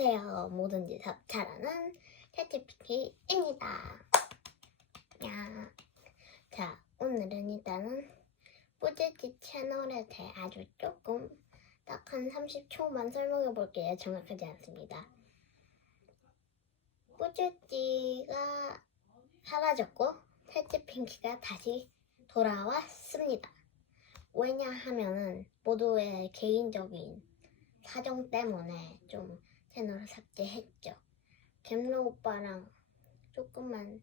안녕하세요. 뭐든지 다 잘하는 채찌피키입니다. 야. 자, 오늘은 일단은 뿌지지 채널에 대해 아주 조금 딱 한 30초만 설명해 볼게요. 정확하지 않습니다. 뿌지지가 사라졌고 채찌핑키가 다시 돌아왔습니다. 왜냐하면은 모두의 개인적인 사정 때문에 좀 채널을 삭제했죠. 겜로 오빠랑 조금만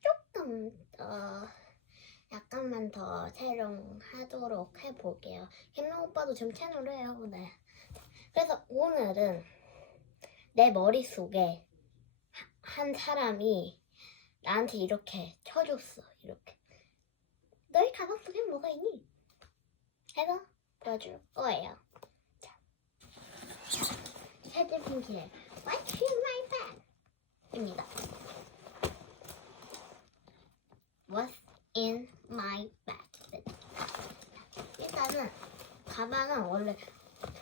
조금 더 약간만 더 촬영하도록 해볼게요. 겜로 오빠도 지금 채널을 해요. 네. 그래서 오늘은 내 머릿속에 하- 한 사람이 나한테 이렇게 쳐줬어. 이렇게. 너희 가방 속에 뭐가 있니? 해서 보여줄 거예요. 헤 드핑키의 What's in my bag? 입니다. What's in my bag? 일단은 가방은 원래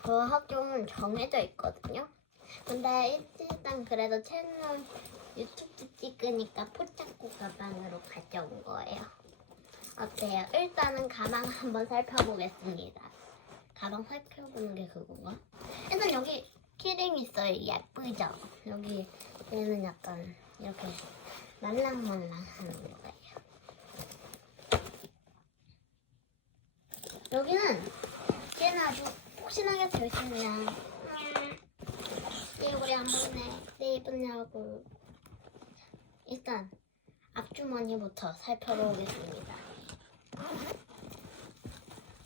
저 학교는 정해져 있거든요. 근데 일단 그래도 채널 유튜브 찍으니까 포착고 가방으로 가져온 거예요. 어때요? 일단은 가방 한번 살펴보겠습니다. 가방 살펴보는 게 그건가? 있어요. 예쁘죠? 여기 얘는 약간 이렇게 말랑말랑하는 거예요. 여기는 얘는 아주 폭신하게 되어 있습니다. 음, 내 얼굴이 안 보이네. 내 예쁘냐고. 일단 앞주머니부터 살펴보겠습니다.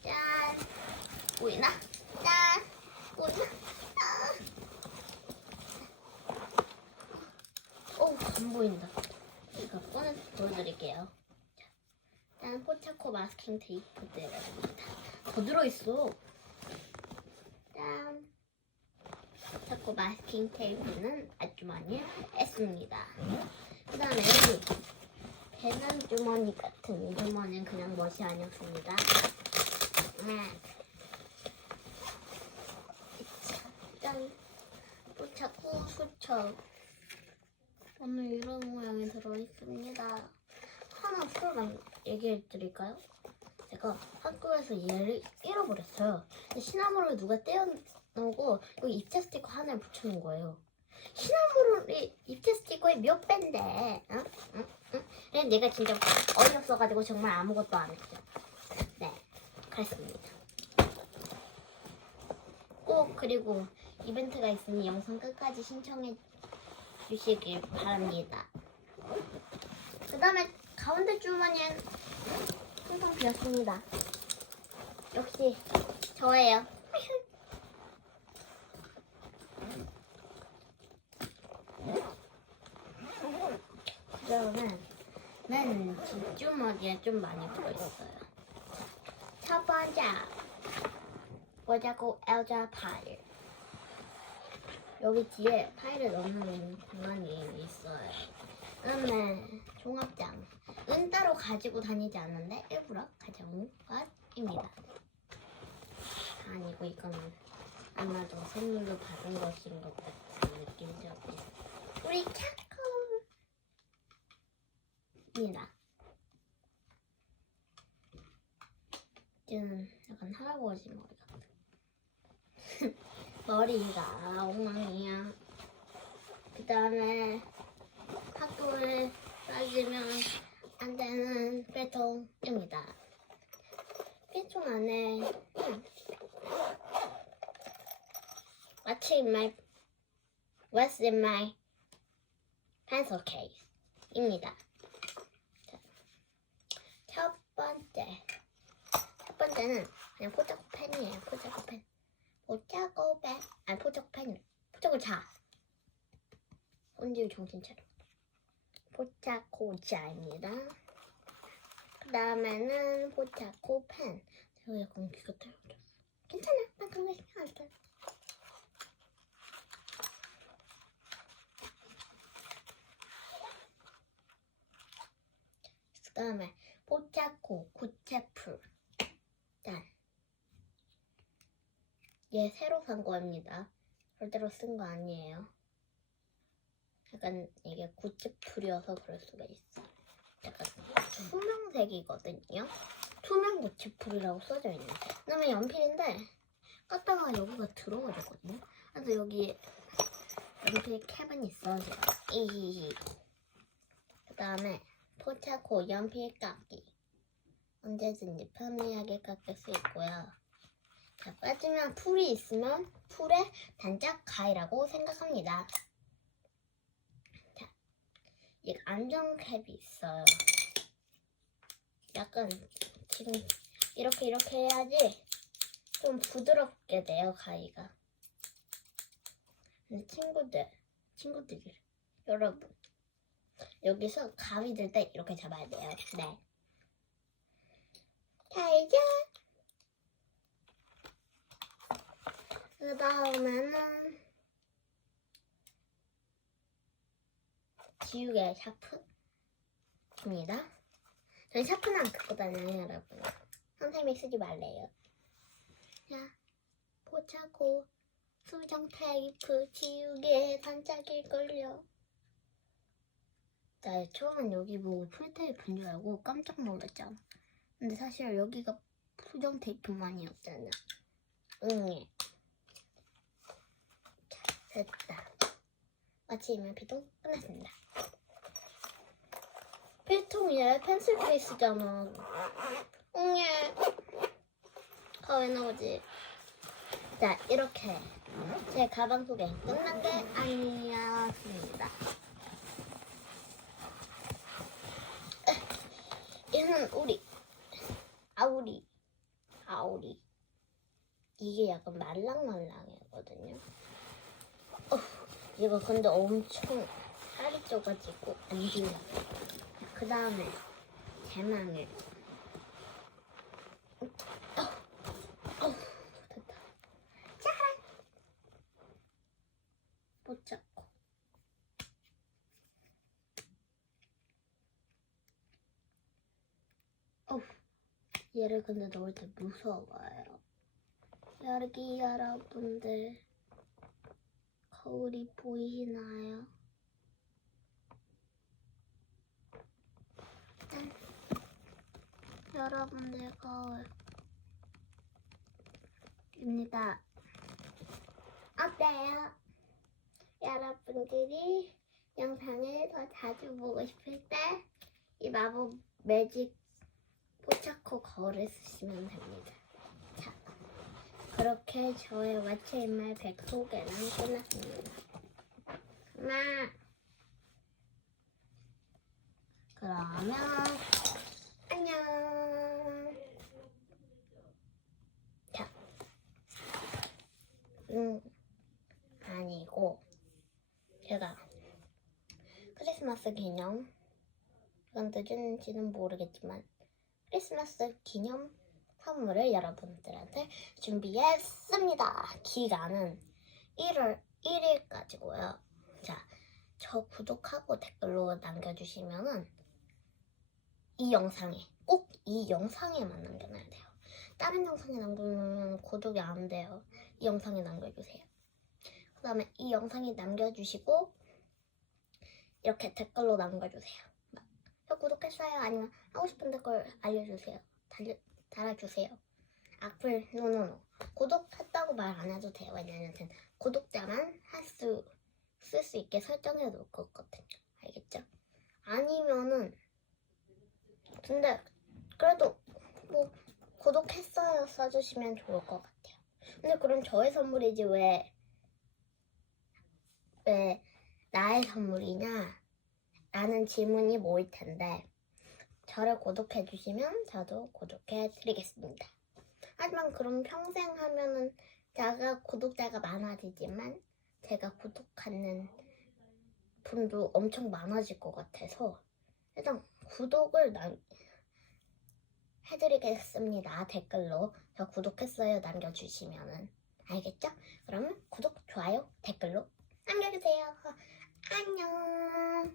짠! 보이나? 짠! 보이나? 오, 안 보인다. 이거 꺼내서 보여드릴게요. 자, 일단 포차코 마스킹 테이프 들어갑니다. 더 들어있어. 짠. 포차코 마스킹 테이프는 아주 많이 했습니다. 그 다음에 배낭 주머니 같은 이 주머니는 그냥 멋이 아니었습니다. 네. 짠. 포차코 수첩. 오늘 이런 모양이 들어있습니다. 하나 풀어랑 얘기해 드릴까요? 제가 학교에서 얘를 잃어버렸어요. 시나모를 누가 떼어놓고 여기 입체 스티커 하나를 붙여놓은 거예요. 시나모를 입체 스티커의 몇 배인데? 응? 응? 응? 근데 내가 진짜 어이없어가지고 정말 아무것도 안 했죠. 네, 그랬습니다. 꼭 그리고 이벤트가 있으니 영상 끝까지 신청해 주시길 바랍니다. 그 다음에 가운데 주머니엔 항상 비었습니다. 역시 저예요. 그러면 맨 뒷주머니에 좀 많이 들어있어요. 첫 번째, 보자고 엘자 파일. 여기 뒤에 파일을 넣는 공간이 있어요. 그다음에 종합장. 은 따로 가지고 다니지 않는데 일부러 가져온 것입니다. 아니고 이거는 아마도 선물로 받은 것인 것 같은 느낌적인 우리 차코입니다. 지금 약간 할아버지 머리. 머리가 엉망이야. 그 다음에 학교에 빠지면 안 되는 배통입니다. 배통 안에 음, What's in my What's in my pencil case? 입니다. 자, 첫 번째 첫 번째는 그냥 포착 펜이에요. 포착 펜. 포착고 펜. 아니 포착 펜. 포착을 자. 손질 정신 차려. 포차코자입니다. 그 다음에는 포차코 펜. 제가 약간 귀가 떨어졌어. 괜찮아. 난 그런 거 신경 안 써. 그 다음에 포차코 구체풀. 짠. 얘 새로 산 거입니다. 절대로 쓴 거 아니에요. 약간 이게 구찌풀이어서 그럴 수가 있어. 약간 투명색이거든요. 투명 구찌풀이라고 써져 있는. 그다음에 연필인데 깠다가 여기가 들어가거든요. 그래서 여기 연필 캡은 있어요. 이히히. 그다음에 포차코 연필 깎기. 언제든지 편리하게 깎을 수 있고요. 자, 빠지면 풀이 있으면 풀의 단짝 가위라고 생각합니다. 자, 이 안정 캡이 있어요. 약간 지금 이렇게 이렇게 해야지 좀 부드럽게 돼요 가위가. 친구들, 친구들이 여러분 여기서 가위 들 때 이렇게 잡아야 돼요. 네. 잘 자. 그 다음에는 지우개 샤프입니다. 저는 샤프는 안 갖고 다녀요, 여러분. 선생님이 쓰지 말래요. 자, 포차고 수정 테이프 지우개 단짝일걸요. 나 처음엔 여기 보고 풀테이프인 줄 알고 깜짝 놀랐잖아. 근데 사실 여기가 수정 테이프만이었잖아. 응. 자, 됐다. 마치 이면 피통 끝났습니다. 필통이래 펜슬 케이스잖아. 응. 가왜 나오지? 자, 이렇게 제 가방 소개 끝난 게 아니었습니다. 얘는 우리 아우리 아우리 이게 약간 말랑말랑하거든요. 어, 이거 근데 엄청 살이 쪄가지고 안 좋아요. 그 다음에 대망을 어, 어, 됐다. 짜란 못 잡고 어, 얘를 근데 넣을 때 무서워요. 여기 여러분들 거울이 보이시나요? 짠. 여러분들 거울입니다. 어때요? 여러분들이 영상을 더 자주 보고 싶을 때 이 마법 매직 포차코 거울을 쓰시면 됩니다. 자, 그렇게 저의 왓츠인말 백 소개는 끝났습니다. 하나. 그러면 안녕. 자, 음 아니고 제가 크리스마스 기념 이건 늦은지는 모르겠지만 크리스마스 기념 선물을 여러분들한테 준비했습니다. 기간은 1월 1일까지고요. 자, 저 구독하고 댓글로 남겨주시면은 이 영상에 꼭 이 영상에만 남겨놔야 돼요. 다른 영상에 남겨놓으면 구독이 안 돼요. 이 영상에 남겨주세요. 그 다음에 이 영상에 남겨주시고 이렇게 댓글로 남겨주세요. 막, 저 구독했어요. 아니면 하고 싶은 댓글 알려주세요. 달려, 달아주세요. 악플 노노노. 구독했다고 말 안 해도 돼요. 왜냐면 구독자만 할 수 쓸 수 있게 설정해 놓을 거거든요. 알겠죠? 아니면은 근데 그래도 뭐 구독했어요 써주시면 좋을 것 같아요. 근데 그럼 저의 선물이지 왜 왜 나의 선물이냐? 라는 질문이 모일 텐데 저를 구독해 주시면 저도 구독해 드리겠습니다. 하지만 그럼 평생 하면은 제가 구독자가 많아지지만 제가 구독하는 분도 엄청 많아질 것 같아서 일단 구독을 남 해드리겠습니다. 댓글로. 저 구독했어요. 남겨주시면은. 알겠죠? 그러면 구독 좋아요 댓글로 남겨주세요. 안녕